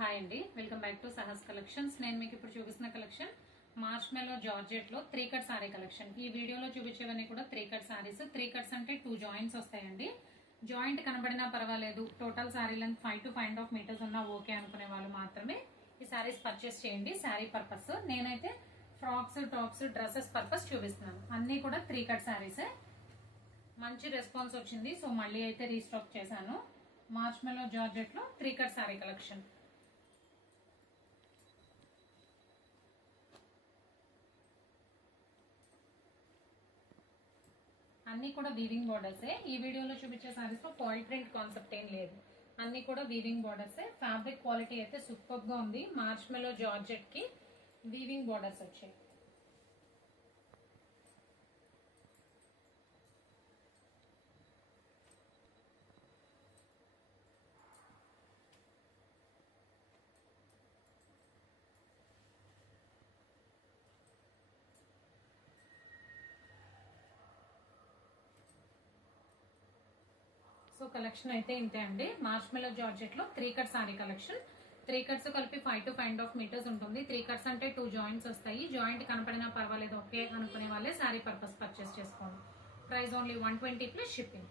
Hi అండి, welcome back to Sahas collections. నేను మీకు ఇప్పుడు చూపిస్తున్న కలెక్షన్ మార్ష్మెలో జార్జెట్ లో 3 కట్ సారీ కలెక్షన్. ఈ వీడియోలో చూపించేవన్నీ కూడా 3 కట్ సారీస్. 3 కట్స్ అంటే 2 జాయింట్స్ వస్తాయండి. జాయింట్ కనబడినా పర్వాలేదు, total sari length 5 to 5.5 metres ఉన్నా ఓకే అనుకునే వాళ్ళు మాత్రమే ఈ సారీస్ పర్చేస్ చేయండి. సారీ పర్పస్ నేనైతే ఫ్రాక్స్, టాప్స్, డ్రెస్సెస్ పర్పస్ చూపిస్తున్నాను. అన్ని కూడా 3 కట్ సారీసే. మంచి రెస్పాన్స్ వచ్చింది, సో మళ్ళీ అయితే రీస్టాక్ చేశాను. మార్ష్మెలో జార్జెట్ లో 3 కట్ సారీ కలెక్షన్. అన్ని కూడా వీవింగ్ బోర్డర్సే. ఈ వీడియోలో చూపించే సారీస్ లో ఫాయిల్ ప్రింట్ కాన్సెప్ట్ ఏం లేదు, అన్ని కూడా వీవింగ్ బోర్డర్సే. ఫ్యాబ్రిక్ క్వాలిటీ అయితే సూపర్ గా ఉంది. మార్ష్మెలో జార్జెట్ కి వీవింగ్ బోర్డర్స్ వచ్చాయి. సో కలెక్షన్ అయితే ఇంతే అండి. మార్ష్మెలో జార్జెట్ లో 3 కట్ సారీ కలెక్షన్. 3 కట్స్ కలిపి 5 to 5.5 మీటర్స్ ఉంటుంది. 3 కట్స్ అంటే 2 జాయింట్స్ వస్తాయి. జాయింట్ కనపడినా పర్వాలేదు ఓకే అనుకునే వాళ్ళే సారీ పర్పస్ పర్చేస్ చేసుకోండి. Price only 120 plus shipping.